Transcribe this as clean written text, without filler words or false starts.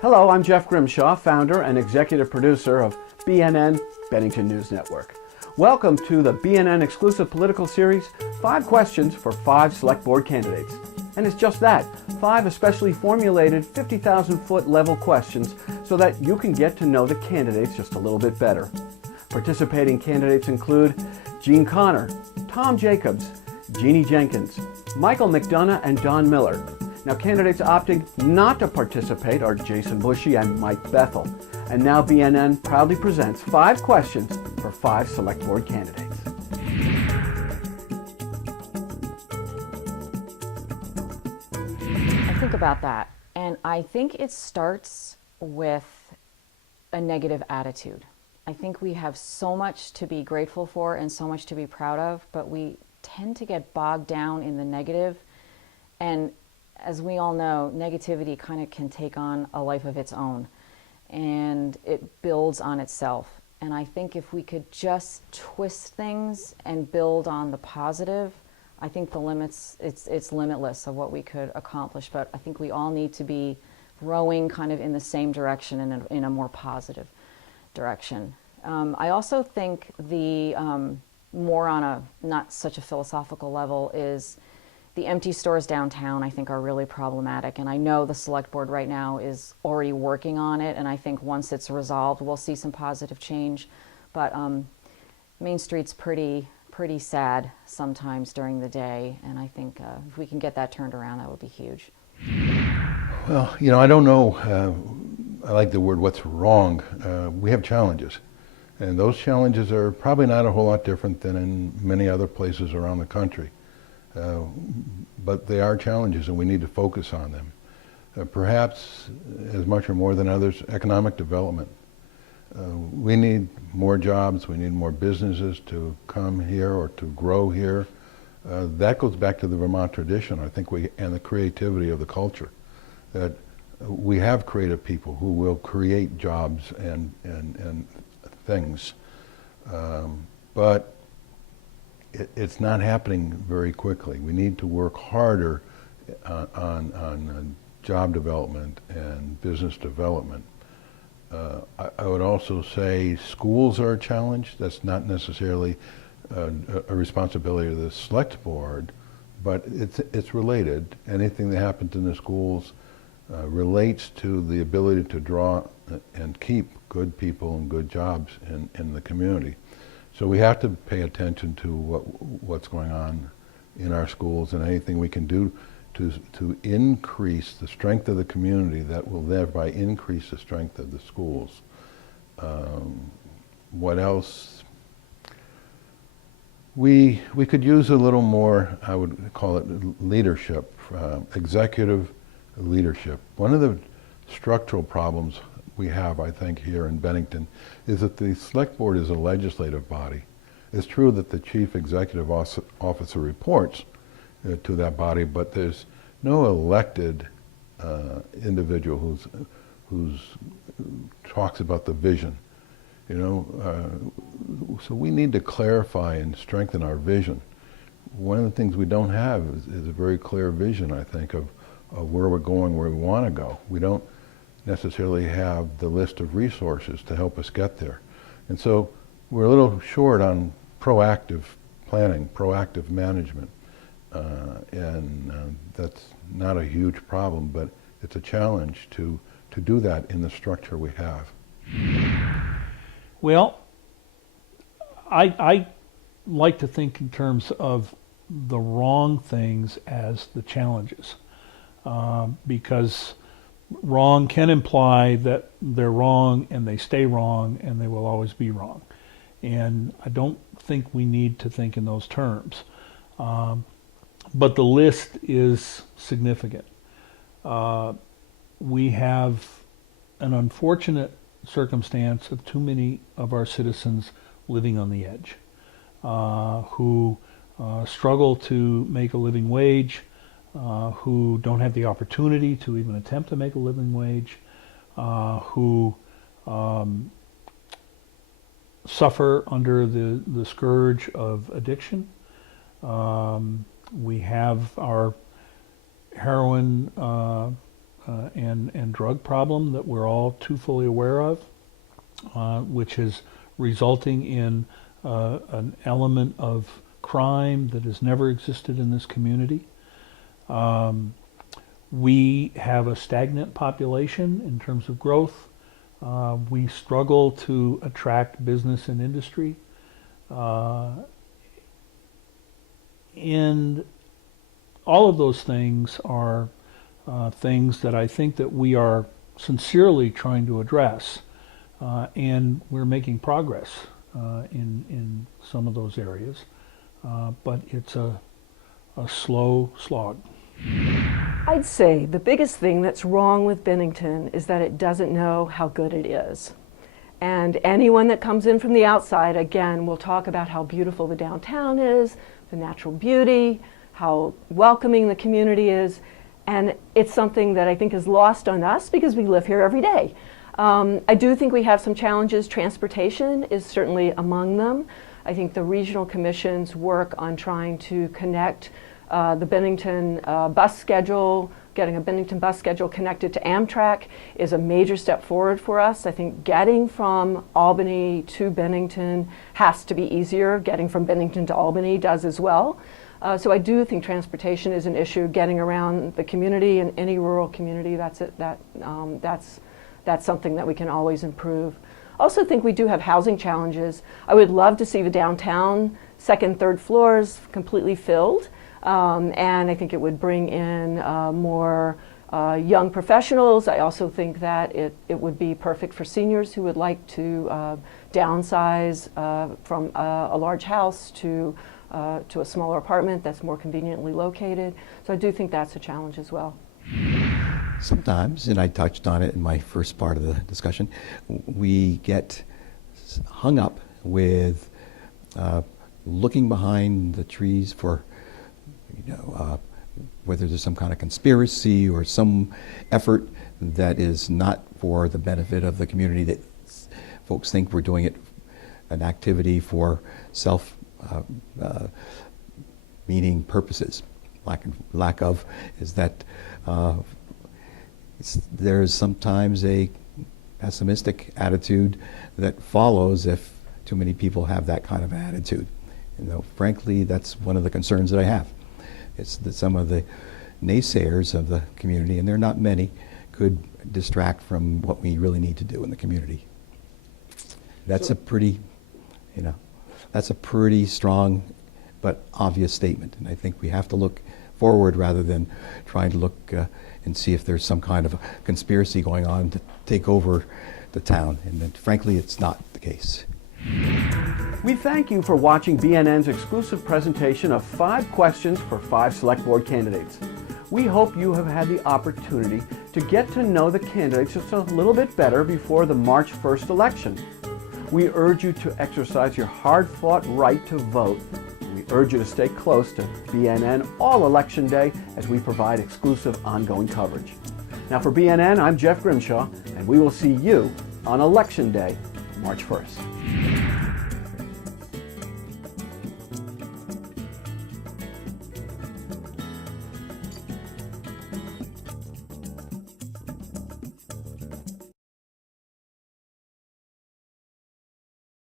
Hello, I'm Jeff Grimshaw, founder and executive producer of BNN, Bennington News Network. Welcome to the BNN exclusive political series, 5 questions for 5 select board candidates. And it's just that, 5 especially formulated 50,000-foot level questions so that you can get to know the candidates just a little bit better. Participating candidates include Gene Connor, Tom Jacobs, Jeannie Jenkins, Michael McDonough, and Don Miller. Now, candidates opting not to participate are Jason Bushee and Mike Bethel. And now BNN proudly presents 5 questions for 5 select board candidates. I think about that, and I think it starts with a negative attitude. I think we have so much to be grateful for and so much to be proud of, but we tend to get bogged down in the negative. And as we all know, negativity kind of can take on a life of its own, and it builds on itself. And I think if we could just twist things and build on the positive, I think it's limitless of what we could accomplish. But I think we all need to be rowing kind of in the same direction and in a more positive direction. I also think the more on a not such a philosophical level is the empty stores downtown, I think, are really problematic. And I know the select board right now is already working on it. And I think once it's resolved, we'll see some positive change. But Main Street's pretty sad sometimes during the day. And I think if we can get that turned around, that would be huge. Well, you know, I don't know. I like the word "what's wrong." We have challenges. And those challenges are probably not a whole lot different than in many other places around the country. But they are challenges, and we need to focus on them. Perhaps, as much or more than others, economic development. We need more jobs, we need more businesses to come here or to grow here. That goes back to the Vermont tradition, I think, and the creativity of the culture. That we have creative people who will create jobs and things. But it's not happening very quickly. We need to work harder on job development and business development. I would also say schools are a challenge. That's not necessarily a responsibility of the select board, but it's related. Anything that happens in the schools relates to the ability to draw and keep good people and good jobs in the community. So we have to pay attention to what's going on in our schools, and anything we can do to increase the strength of the community that will thereby increase the strength of the schools. What else? We could use a little more, I would call it leadership, executive leadership. One of the structural problems we have, I think, here in Bennington is that the select board is a legislative body. It's true that the chief executive officer reports to that body, but there's no elected individual who talks about the vision. You know, so we need to clarify and strengthen our vision. One of the things we don't have is a very clear vision, I think, of where we're going, where we want to go. We don't necessarily have the list of resources to help us get there. And so we're a little short on proactive planning, proactive management. And that's not a huge problem, but it's a challenge to do that in the structure we have. Well, I like to think in terms of the wrong things as the challenges, because wrong can imply that they're wrong and they stay wrong and they will always be wrong. And I don't think we need to think in those terms. But the list is significant. We have an unfortunate circumstance of too many of our citizens living on the edge, who struggle to make a living wage, who don't have the opportunity to even attempt to make a living wage, who suffer under the scourge of addiction. We have our heroin and drug problem that we're all too fully aware of, which is resulting in an element of crime that has never existed in this community. We have a stagnant population in terms of growth. We struggle to attract business and industry. And all of those things are things that I think that we are sincerely trying to address, and we're making progress in some of those areas, but it's a slow slog. I'd say the biggest thing that's wrong with Bennington is that it doesn't know how good it is. And anyone that comes in from the outside, again, will talk about how beautiful the downtown is, the natural beauty, how welcoming the community is, and it's something that I think is lost on us because we live here every day. I do think we have some challenges. Transportation is certainly among them. I think the regional commission's work on trying to connect the Bennington bus schedule, getting a Bennington bus schedule connected to Amtrak is a major step forward for us. I think getting from Albany to Bennington has to be easier. Getting from Bennington to Albany does as well. So I do think transportation is an issue. Getting around the community in any rural community, that's something that we can always improve. Also think we do have housing challenges. I would love to see the downtown second, third floors completely filled. And I think it would bring in more young professionals. I also think that it would be perfect for seniors who would like to downsize from a large house to a smaller apartment that's more conveniently located. So I do think that's a challenge as well. Sometimes, and I touched on it in my first part of the discussion, we get hung up with looking behind the trees for whether there's some kind of conspiracy or some effort that is not for the benefit of the community, that folks think we're doing it, an activity for self-meaning purposes. Lack of is that there's sometimes a pessimistic attitude that follows if too many people have that kind of attitude. Frankly, that's one of the concerns that I have. It's that some of the naysayers of the community, and there are not many, could distract from what we really need to do in the community. That's a pretty strong but obvious statement, and I think we have to look forward rather than trying to look and see if there's some kind of a conspiracy going on to take over the town, and that, frankly, it's not the case. We thank you for watching BNN's exclusive presentation of 5 questions for 5 Select Board candidates. We hope you have had the opportunity to get to know the candidates just a little bit better before the March 1st election. We urge you to exercise your hard-fought right to vote. We urge you to stay close to BNN all election day as we provide exclusive ongoing coverage. Now for BNN, I'm Jeff Grimshaw, and we will see you on Election Day, March 1st.